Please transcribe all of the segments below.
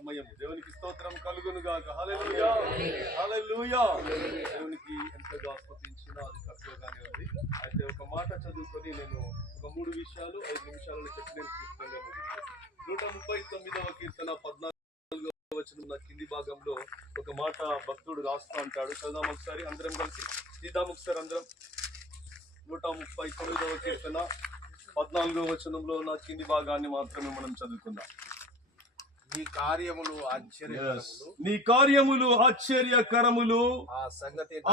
సమయం. దేవునికి స్తోత్రం కలుగును గాక. హల్లెలూయా, హల్లెలూయా. దేవునికి ఎంతగా స్తుతించినా అది తక్కువగానే ఉంది. అయితే ఒక మాట చదువుకొని నేను ఒక 3 విషయాలు 5 నిమిషాలలో చెప్పి నేను క్లుప్తంగా ముగిస్తాను. 139వ కీర్తన 14వ వచనం కింది భాగంలో ఒక మాట భక్తుడు రాస్తా అంటాడు. చదుదాం ఒకసారి అందరం కలిసి, తీద్దాం ఒకసారి అందరం. 139వ కీర్తన 14వ వచనంలో ఉన్న కింది భాగాన్ని మాత్రమే మనం చదువుకుందాం. నీ కార్యములు ఆశ్చర్యకరములు, నీ కార్యములు ఆశ్చర్యకరములు,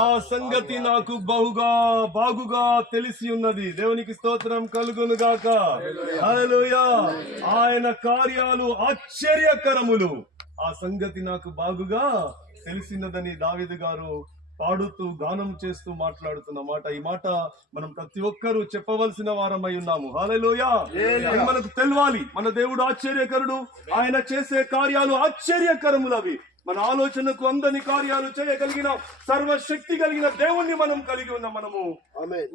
ఆ సంగతి నాకు బాగుగా తెలిసి ఉన్నది. దేవునికి స్తోత్రం కలుగును గాక. హల్లెలూయా. ఆయన కార్యాలు ఆశ్చర్యకరములు, ఆ సంగతి నాకు బాగుగా తెలిసినదని దావీదు గారు పాడుతూ గానం చేస్తూ మాట్లాడుతున్న మాట. ఈ మాట మనం ప్రతి ఒక్కరూ చెప్పవలసిన వారమై ఉన్నాము. హల్లెలూయా. మనకు తెలవాలి, మన దేవుడు ఆశ్చర్యకరుడు. ఆయన చేసే కార్యాలు ఆశ్చర్యకరములు. అవి మన ఆలోచనకు అందని కార్యాలు చేయగలిగిన సర్వశక్తి కలిగిన దేవుణ్ణి మనం కలిగి ఉన్న మనము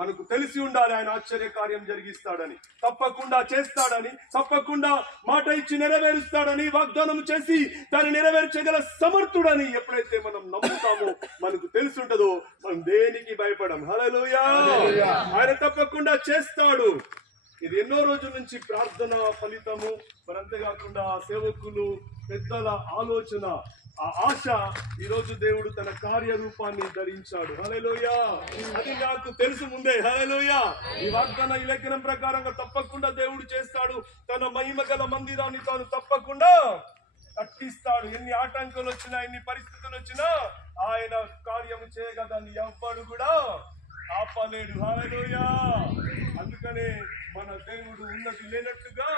మనకు తెలిసి ఉండాలి ఆయన ఆశ్చర్య కార్యం జరిగిస్తాడని, తప్పకుండా చేస్తాడని, తప్పకుండా మాట ఇచ్చి నెరవేరుస్తాడని, వాగ్దానం చేసి దాన్ని నెరవేర్చగల సమర్థుడని ఎప్పుడైతే మనం నమ్ముతామో, మనకు తెలిసి ఉంటుందో, మనం దేనికి భయపడం. హల్లెలూయా. ఆయన తప్పకుండా చేస్తాడు. ఇది ఎన్నో రోజుల నుంచి ప్రార్థన ఫలితము. మరి అంతేకాకుండా సేవకులు పెద్దల ఆలోచన, ఆ ఆశ ఈ రోజు దేవుడు తన కార్యరూపాన్ని ధరించాడు. హల్లెలూయా. అది నాకు తెలుసు ముందే. హల్లెలూయా. ఈ వాగ్దాన ఈ లేఖనం ప్రకారంగా తప్పకుండా దేవుడు చేస్తాడు. తన మహిమ గల మందిరాన్ని తాను తప్పకుండా కట్టిస్తాడు. ఎన్ని ఆటంకాలు వచ్చినా, ఎన్ని పరిస్థితులు వచ్చినా ఆయన కార్యము చేయగలని ఎవ్వడు కూడా ఆపలేడు. హల్లెలూయా. అందుకనే మన దేవుడు ఉన్నది లేనట్టుగా,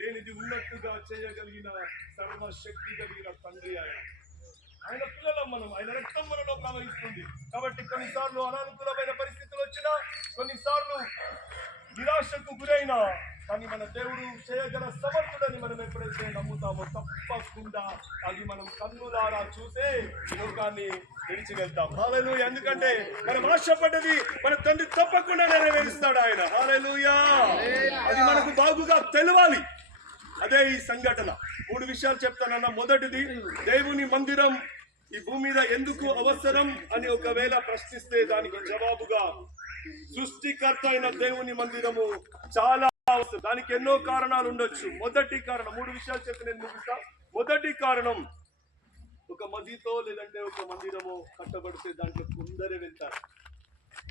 లేనిది ఉన్నట్టుగా చేయగలిగిన సర్వశక్తి కలిగిన తండ్రి ఆయన పిల్లలం మనం. ఆయన రక్తం మనలో ప్రవహిస్తుంది. కాబట్టి కొన్నిసార్లు అనానుకూలమైన పరిస్థితులు వచ్చినా, కొన్నిసార్లు నిరాశకు గురైనా, కానీ మన దేవుడు చేయగల సమర్థుడని మనం ఎప్పుడైతే నమ్ముతామో తప్పకుండా అది మనం కన్నులారా చూసే లోకాన్ని విడిచి వెళ్తాం. హల్లెలూయా. ఎందుకంటే మనం ఆశపడ్డది మన తండ్రి తప్పకుండా నెరవేరుస్తాడు ఆయన. హల్లెలూయా. అది మనకు బాగుగా తెలవాలి. అదే ఈ సంఘటన. 3 విషయాలు చెప్తానన్న. మొదటిది, దేవుని మందిరం ఈ భూమి మీద ఎందుకు అవసరం అని ఒకవేళ ప్రశ్నిస్తే దానికి జవాబుగా, సృష్టికర్త అయిన దేవుని మందిరము చాలా అవసరం. దానికి ఎన్నో కారణాలు ఉండొచ్చు. మొదటి కారణం, 3 విషయాలు చెప్పి నేను ముగిస్తా. మొదటి కారణం, ఒక మసీదో లేదంటే ఒక మందిరము కట్టబడితే దాంట్లో కొందరే వెళ్తారు.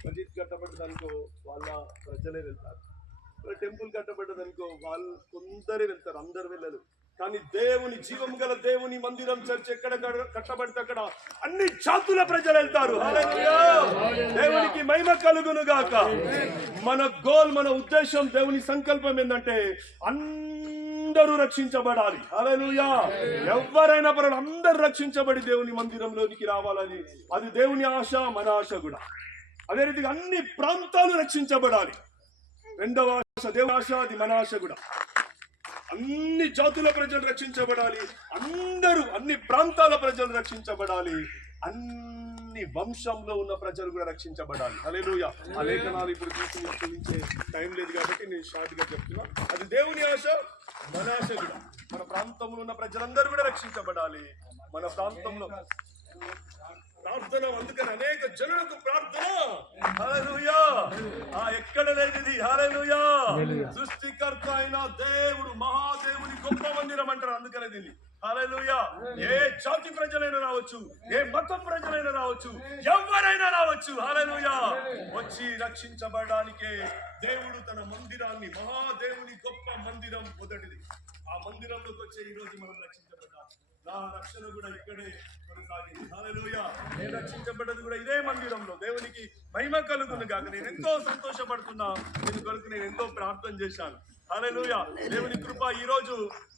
మసీద్ కట్టబడ్డదనుకో వాళ్ళ ప్రజలే వెళ్తారు. టెంపుల్ కట్టబడ్డదనుకో వాళ్ళు కొందరే వెళ్తారు, అందరు వెళ్ళరు. కానీ దేవుని జీవం గల దేవుని మందిరం, చర్చ్ ఎక్కడ కట్టబడితే అక్కడ అన్ని జాతుల ప్రజలు వెళ్తారు. హల్లెలూయా. దేవునికి మహిమ కలుగును గాక. మన గోల్, మన ఉద్దేశం, దేవుని సంకల్పం ఏంటంటే అందరూ రక్షించబడాలి. హల్లెలూయా. ఎవరైనా పర్వాలేదు, అందరూ రక్షించబడి దేవుని మందిరంలోనికి రావాలని, అది దేవుని ఆశ, మన ఆశ కూడా. అదే రీతిగా అన్ని ప్రాంతాలు రక్షించబడాలి. రెండవ ఆశ దేవుని ఆశ, అది మన ఆశ కూడా. అన్ని జాతుల ప్రజలు రక్షించబడాలి. అందరూ, అన్ని ప్రాంతాల ప్రజలు రక్షించబడాలి. అన్ని వంశంలో ఉన్న ప్రజలు కూడా రక్షించబడాలి. హల్లెలూయా. ఆ లేఖనాలు ఇప్పుడు చూపించే టైం లేదు కాబట్టి నేను షార్ట్ గా చెప్తున్నా. అది దేవుని ఆశ, మన ఆశ కూడా. మన ప్రాంతంలో ఉన్న ప్రజలందరూ కూడా రక్షించబడాలి. మన ప్రాంతంలో ప్రార్థన, అందుకని అనేక జనులకు ప్రార్థన. హల్లెలూయా. ఎక్కడ లేనిది. హల్లెలూయా. సృష్టికర్త అయిన దేవుడు, మహాదేవుని గొప్ప మందిరం అంటారు. అందుకనే దీన్ని. హల్లెలూయా. ఏ జాతి ప్రజలైనా రావచ్చు, ఏ మతం ప్రజలైనా రావచ్చు, ఎవరైనా రావచ్చు. హల్లెలూయా. వచ్చి రక్షించబడడానికే దేవుడు తన మందిరాన్ని, మహాదేవుని గొప్ప మందిరం మొదటిది. ఆ మందిరంలోకి వచ్చే ఈ రోజు మనం రక్షించబడ్డాం. నా రక్షణ కూడా ఇక్కడే కొనసాగింది. హల్లెలూయా. నేను రక్షించబడ్డది కూడా ఇదే మందిరంలో. దేవునికి మహిమ కలుగును గాక. నేను ఎంతో సంతోషపడుతున్నా. దీని కొరకు నేను ఎంతో ప్రార్థన చేశాను. హల్లెలూయా. దేవుని కృప ఈ రోజు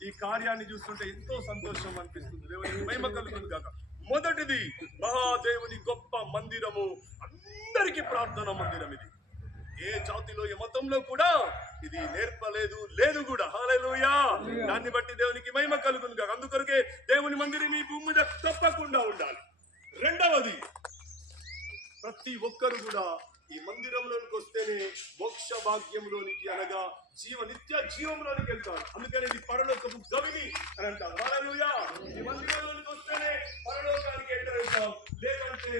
ఈ కార్యాన్ని చూస్తుంటే ఎంతో సంతోషం అనిపిస్తుంది. దేవునికి మహిమ కలుగును గాక. మొదటిది, మహాదేవుని గొప్ప మందిరము, అందరికీ ప్రార్థన మందిరం ఇది. ఏ జాతిలో, ఏ మతంలో కూడా ఇది లేదు కూడా. హల్లెలూయా. దాన్ని బట్టి దేవునికి మహిమ కలుగును గాక. అందుకొరకే దేవుని మందిరం ఈ భూమి మీద తప్పకుండా ఉండాలి. రెండవది, ప్రతి ఒక్కరు కూడా ఈ మందిరంలోనికి వస్తేనే మోక్ష భాగ్యంలోనికి, అనగా నిత్య జీవంలోనికి వెళ్తారు. అందుకని ఇది పరలోకపు గవిని అని అంటారు. హల్లెలూయా.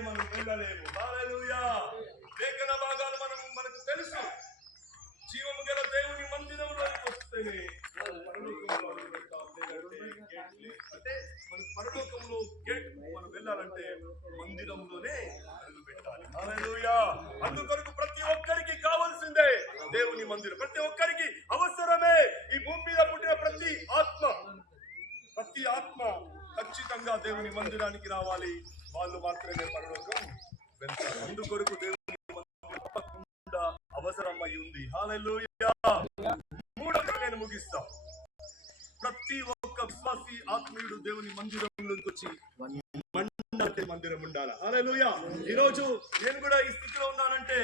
మనం వెళ్ళలేము. హల్లెలూయా. లేఖన భాగాలు మనకు తెలుసు. జీవము గల దేవుని మందిరంలోకి వస్తేనే పరలోకంలో అడుగుపెడతాం. అంటే మన పరలోకంలో గేట్ మనం వెళ్ళాలంటే మందిరంలోనే అడుగు పెట్టాలి. హల్లెలూయా. అందుకొరకు ప్రతి ఒక్కరికి కావాల్సిందే దేవుని మందిరం. ప్రతి ఒక్కరికి అవసరమే. ఈ భూమి మీద పుట్టిన ప్రతి ఆత్మ ఖచ్చితంగా దేవుని మందిరానికి రావాలి. వాళ్ళు మాత్రమే పరలోకం వెళ్తారు. అందుకొరకు దేవుని మందిరం తప్పకుండా అవసరమై ఉంది. హల్లెలూయా. మూడవది నేను ముగిస్తా. ప్రతి ఒక్క విశ్వాసి ఆత్మీయుడు దేవుని మందిరంలోకి వచ్చి మందిరం ఉండాలి. హల్లెలూయా. ఈ రోజు నేను కూడా ఈ స్థితిలో ఉన్నానంటే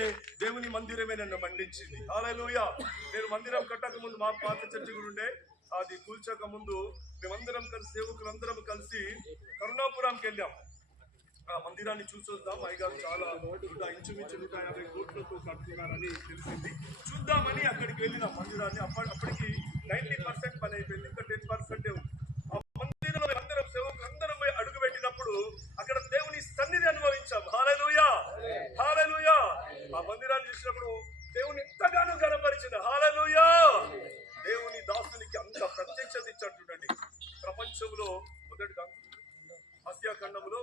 దేవుని మందిరమే నన్ను మండించింది. హల్లెలూయా. నేను మందిరం కట్టక ముందు మా పాత చర్చి కూడా ఉండే, అది కూల్చక ముందు మేమందరం కలిసి సేవకులందరం కలిసి కరుణాపురంకి వెళ్ళాం. ఆ మందిరాన్ని చూసొద్దాం. అయ్యగారు చాలా ఇంచుమించు 150 కోట్లతో కడుతున్నారని తెలిసింది. చూద్దామని అక్కడికి వెళ్ళిన మందిరాన్ని అప్పటికి 90% పని అయిపోయింది. ఇంకా 10% ఉంది. ఆ మందిరంలో అందరం సేవకులందరం పోయి అడుగు పెట్టినప్పుడు అక్కడ దేవుని సన్నిధి అనుభవించాం. హల్లెలూయా. హల్లెలూయా. ఆ మందిరాన్ని చూసినప్పుడు దేవుని ఎంతగానో గణపరిచింది. హల్లెలూయా. దేవుని దాసునికి అంత ప్రత్యక్షత ఇచ్చాడు. చూడండి, ప్రపంచంలో మొదటిగా ఆసియా ఖండంలో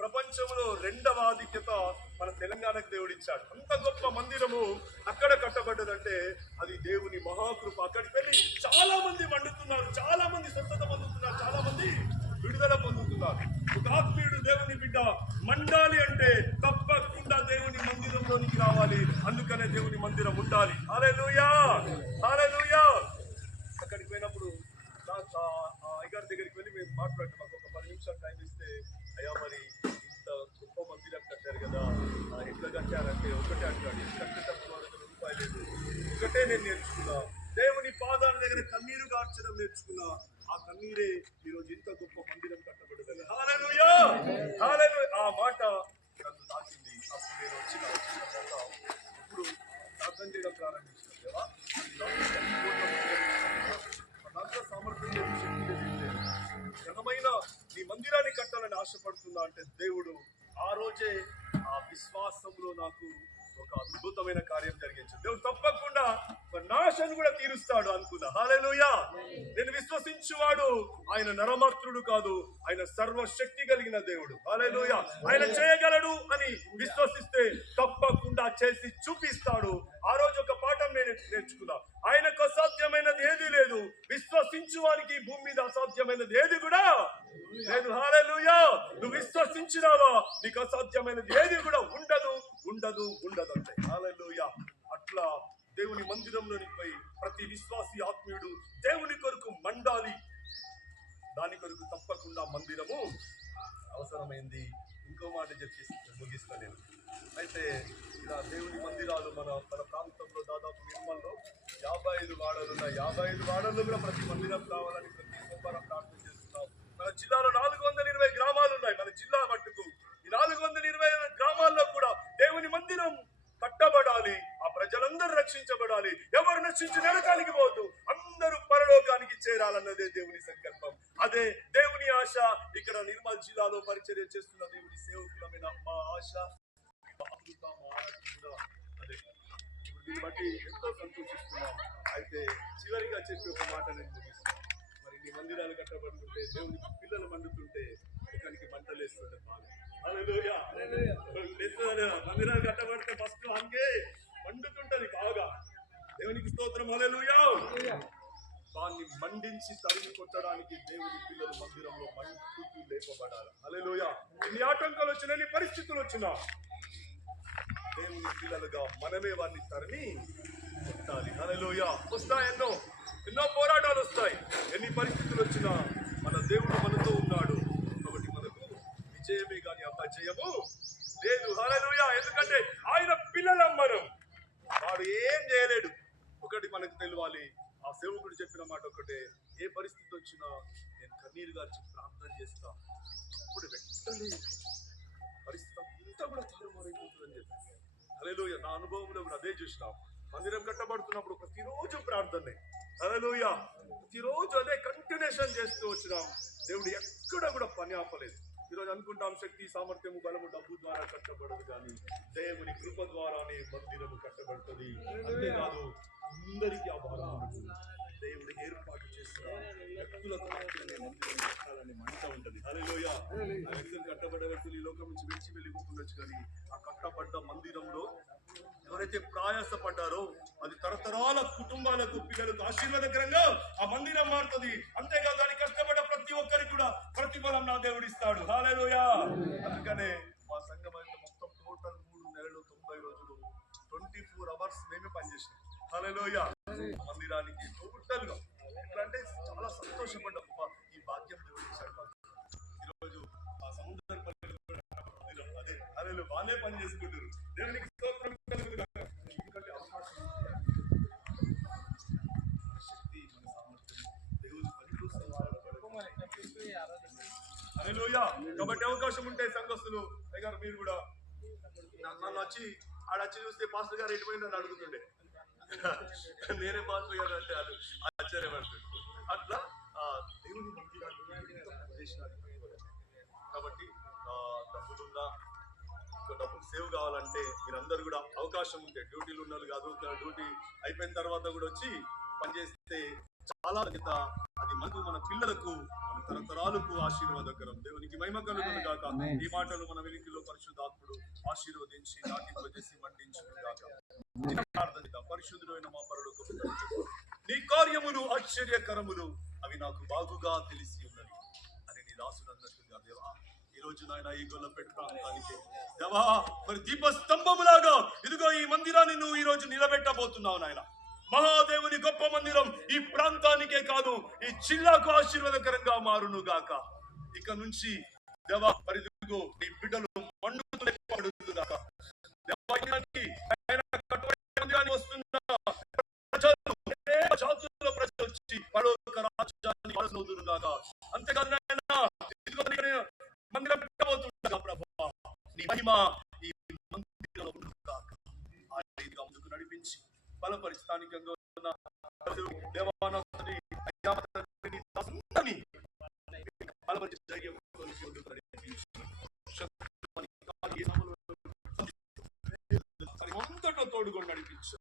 ప్రపంచంలో 2వ ఆధిక్యత మన తెలంగాణకు దేవుడిచ్చాడు. అంత గొప్ప మందిరము అక్కడ కట్టబడ్డదంటే అది దేవుని మహాకృప. అక్కడికి వెళ్ళి చాలా మంది మండుతున్నారు, చాలా మంది స్వస్థత పొందుతున్నారు, చాలా మంది విడుదల పొందుతున్నారు. ఒక ఆత్మీయుడు దేవుని బిడ్డ మండాలి అంటే తప్పకుండా దేవుని మందిరంలోనికి రావాలి. అందుకనే దేవుని మందిరం ఉండాలి. హల్లెలూయా. హల్లెలూయా. అక్కడికి పోయినప్పుడు అయ్యగారి దగ్గరికి వెళ్ళి మేము మాట్లాడితే మాకు ఒక 10 నిమిషాలు టైం ఇస్తే, అయ్యా మరి ఇంత గొప్ప మందిరం కట్టారు కదా, ఎట్లా కట్టారంటే ఒకటే అంటాడు, కట్టేటప్పుడు ₹1 లేదు. ఒకటే నేను నేర్చుకున్నా, దేవుని పాదాల దగ్గర కన్నీరు గార్చడం నేర్చుకున్నా. ఆ కన్నీరే ఈరోజు ఇంత గొప్ప మందిరం కట్టబడదు. హల్లెలూయా. హల్లెలూయా. ఆ మాట నన్ను తాకింది. అప్పుడు నేను వచ్చిన తర్వాత ఇప్పుడు ప్రార్థన చేయడం ప్రారంభించాను. దేవా, దాంట్లో సామర్థ్యం లేదు, శక్తి లేదు, ఘనమైన నీ మందిరాన్ని కట్టాలని ఆశపడుతున్నా అంటే దేవుడు ఆ రోజే ఆ విశ్వాసంలో నాకు ఒక అద్భుతమైన కార్యం జరిగించాడు. దేవుడు తప్పకుండా నాశను కూడా తీరుస్తాడు అనుకున్నా. హల్లెలూయా. నేను విశ్వసించువాడు ఆయన నరమాత్రుడు కాదు, ఆయన సర్వశక్తి కలిగిన దేవుడు. హల్లెలూయా. ఆయన చేయగలడు అని విశ్వసిస్తే తప్పకుండా చేసి చూపిస్తాడు. ఆ రోజు ఒక పాఠం నేను నేర్చుకున్నా, ఆయనకు అసాధ్యమైనది ఏది లేదు. విశ్వసించువానికి భూమి మీద అసాధ్యమైనది ఏది కూడా లేదు. హల్లెలూయా. నువ్వు విశ్వసించినావా, నీకు అసాధ్యమైనది ఏది కూడా ఉండదు, ఉండదు, ఉండదు అంటే. హల్లెలూయా. అట్లా దేవుని మందిరంలోనికి పోయి ప్రతి విశ్వాసి ఆత్మీయుడు దేవుని కొరకు మండాలి. దాని కొరకు తప్పకుండా మందిరము అవసరమైంది. ఇంకో మాట చెప్పి ముగిస్తా నేను. అయితే ఇలా దేవుని మందిరాలు మన ప్రాంతంలో దాదాపు నిర్మల్లో 55 వాడలు ఉన్నాయి. 55 వాడల్లో కూడా ప్రతి మందిరం కావాలని ప్రతి సోమవారం ప్రార్థన చేస్తున్నాం. మన జిల్లాలో 420 గ్రామాలు ఉన్నాయి. మన జిల్లా మట్టుకు ఈ 420 గ్రామాల్లో కూడా దేవుని మందిరం కట్టబడాలి. ఆ ప్రజలందరూ రక్షించబడాలి. ఎవరు నశించి నరకానికి పోతూ అందరూ పరలోకానికి చేరాలన్నదే దేవుని సంకల్పం. అదే దేవుని ఆశ. ఇక్కడ నిర్మల్ జిల్లాలో పరిచర్య చేస్తున్న దేవుని సేవకులమైన మా ఆశ, అదే. ఇప్పుడు దీన్ని బట్టి ఎంతో సంతోషిస్తున్నాం. అయితే చివరిగా చెప్పి ఒక మాట నేను ముగిస్తాను. మరి నీ మందిరాలు కట్టబడుతుంటే, దేవుని పిల్లలు మండుతుంటే ఒకరికి మంటలేస్తుంటే బాగా. హల్లెలూయా. మందిరాలు కట్టబడితే ఫస్ట్ అంగే మండుతుంటది బాగా. దేవునికి స్తోత్రం. హల్లెలూయా. దాన్ని మండించి తరిమి కొట్టడానికి దేవుని పిల్లలు మందిరంలో మండుతూ లేపబడాలి. హల్లెలూయా. ఎన్ని ఆటంకాలు వచ్చినా, ఎన్ని పరిస్థితులు వచ్చినా దేవుని పిల్లలుగా మనమే వారిని తరిమి కొట్టాలి. హల్లెలూయా. వస్తాయి ఎన్నో పోరాటాలు వస్తాయి. ఎన్ని పరిస్థితులు వచ్చినా మన దేవుడు మనతో ఉన్నాడు కాబట్టి మనకు విజయమే కానీ అపజయము లేదు. హల్లెలూయా. ఎందుకంటే ఆయన పిల్లలం మనం. వాడు ఏం చేయలేడు. ఒకటి మనకు తెలియాలి, ఆ సేవకుడు చెప్పిన మాట ఒకటే, ఏ పరిస్థితి వచ్చినా నేను కన్నీరు గార్చి ప్రార్థన చేస్తా, అప్పుడు వెంటనే పరిస్థితి అంతా కూడా తారుమారైపోతుందని చెప్పి. హల్లెలూయా. నా అనుభవంలో కూడా అదే చూసినా. మందిరం కట్టబడుతున్నప్పుడు ప్రతిరోజు ప్రార్థనే. హల్లెలూయా. ప్రతిరోజు అదే కంటిన్యూషన్ చేస్తూ వచ్చినాం. దేవుడు ఎక్కడ కూడా పని ఆపలేదు. ఈరోజు అనుకుంటాం శక్తి, సామర్థ్యము, బలము డబ్బు ద్వారా కట్టబడదు, కానీ దేవుని కృప ద్వారానే మందిరము కట్టబడుతుంది. అంతేకాదు అందరికీ ఆ భారం ఉంటుంది. దేవుడు ఏర్పాటు చేసిన వ్యక్తులకు మాత్రమే మందిరం కట్టాలని మంట ఉంటుంది. హల్లెలూయా. ఆ వ్యక్తులు కట్టబడ్డ వ్యక్తులు ఈ లోకం నుంచి విడిచి వెళ్ళిపోతుండొచ్చు, కానీ ఆ కట్టబడ్డ మందిరంలో ఎవరైతే ప్రయాసపడ్డారో అది తరతరాల కుటుంబాలకు, పిల్లలకు ఆశీర్వాదకరంగా ఆ మందిరం మారుతుంది. అంతేకాదు దానికి కష్టపడ్డ ప్రతి ఒక్కరికి కూడా ప్రతిఫలం నా దేవుడు ఇస్తాడు. హల్లెలూయా. అందుకనే మా సంఘం అయితే మొత్తం టోటల్ 3 నెలలు 90 రోజులు 24 అవర్స్ మేమే పనిచేసినాం. హల్లెలూయా. మందిరానికి టోటల్ గా ఎట్లా అంటే చాలా సంతోషపడ్డాం. ఈ భాగ్యం దేవుడు ఇచ్చాడు మాకు. ఈరోజు ఆ సముద్ర మందిరం అదే హల్లెలూయా వాళ్ళే పని చేసుకుంటారు. దేవునికి స్తోత్రం కలుగును గాక. ఎందుకంటే అవకాశం శక్తి, మన సామర్థ్యం దేవుని పని కోసం హల్లెలూయా. కాబట్టి అవకాశం ఉంటే సంఘస్థులు గారు మీరు కూడా నన్ను వచ్చి ఆడొచ్చి చూస్తే పాస్టర్ గారు ఎటుపోయిందని అడుగుతుండే. నేనే పాస్టర్ గారు అంటే వాళ్ళు ఆశ్చర్యపడుతుంది. అట్లా దేవుని కాబట్టి డబ్బులున్నా డబ్బులు సేవ్ కావాలంటే మీరందరూ కూడా అవకాశం ఉంటే, డ్యూటీలు ఉన్నది కాదు, డ్యూటీ అయిపోయిన తర్వాత కూడా వచ్చి పనిచేస్తే చాలా అది మనకు, మన పిల్లలకు, మన తరతరాలకు ఆశీర్వాదకరం. దేవునికి మహిమ కలుగును గాక. ఈ మాటలు మన వెలికిలో పరిశుద్ధాత్ముడు ఆశీర్వదించి నాటింపజేసి మండించును గాక. పరిశుద్ధుడైన మా పరలోకపు తండ్రి, నీ కార్యములు ఆశ్చర్యకరములు, అవి నాకు బాగుగా తెలిసి ఉన్నది అని నీ దాసుడు అన్నట్టుగా దేవా, ఈ రోజు నాయన ఈ గొల్లపేట ప్రాంతానికి దేవా మరి దీపస్తంభములాగా ఇదిగో ఈ మందిరాన్ని నువ్వు ఈ రోజు నిలబెట్టబోతున్నావు నాయన. మహాదేవుని గొప్ప మందిరం ఈ ప్రాంతానికే కాదు, ఈ జిల్లాకు ఆశీర్వాదకరంగా మారును గాక. ఇక నుంచి దేవా మరి ఇదిగో నీ బిడ్డలు మండుతుగా వస్తున్న జాతుల ప్రజలు వచ్చి పరలోక రాజ్యాన్ని వారసులవుదురు గాక. అంతేకాదు మందిరం పెట్టబోతుండగా ప్రభువా నీ మహిమ ఈ మందిరంలో ఉండును గాక. ఆ రీతిగా ముందుకు నడిపించి బలపరిచి స్థానికంగా ఉన్న దేవాన్ని బలపరిచి ధైర్యం అంతటా తోడుగా నడిపించు.